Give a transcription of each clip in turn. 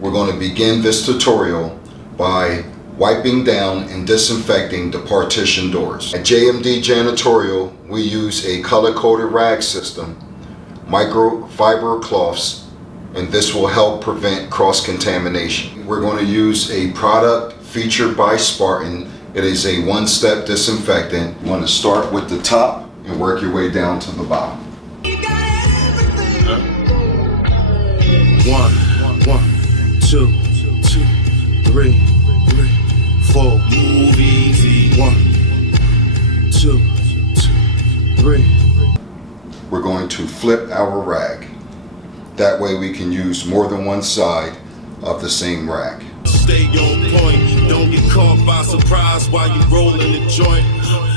We're going to begin this tutorial by wiping down and disinfecting the partition doors. At JMD Janitorial, we use a color-coded rag system, microfiber cloths, and this will help prevent cross-contamination. We're going to use a product featured by Spartan. It is a one-step disinfectant. You want to start with the top and work your way down to the bottom. One, two, 3, 4. Move easy. 1, 2, 3. We're going to flip our rag. That way we can use more than one side of the same rag. Stay on point, don't get caught by surprise while you rolling the joint.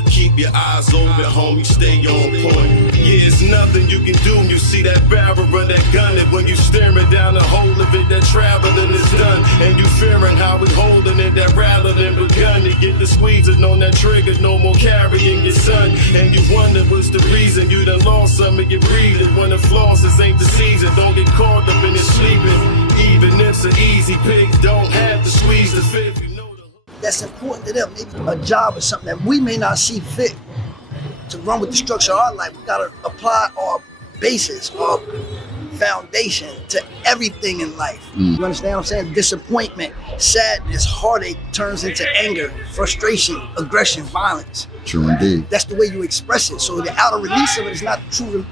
Keep your eyes open, homie, stay on point. Yeah, it's nothing you can do. You see that barrel of that gun, and when you staring down the hole of it, that traveling is done. And you fearing how we holding it, that rattling begun to get the squeezing on that trigger, no more carrying your son. And you wonder what's the reason you done lost some of your breathing. When the flosses ain't the season, don't get caught up in your sleeping. Even if it's an easy pick, don't have to squeeze the fifth. You know that's important to them. Maybe a job or something that we may not see fit to run with the structure of our life. We gotta apply our basis, our foundation to everything in life. You understand what I'm saying? Disappointment, sadness, heartache turns into anger, frustration, aggression, violence. True indeed. That's the way you express it. So the outer release of it is not true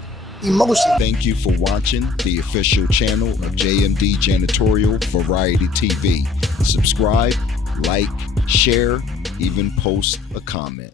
emotion. Thank you for watching the official channel of JMD Janitorial Variety TV. Subscribe, like, share, even post a comment.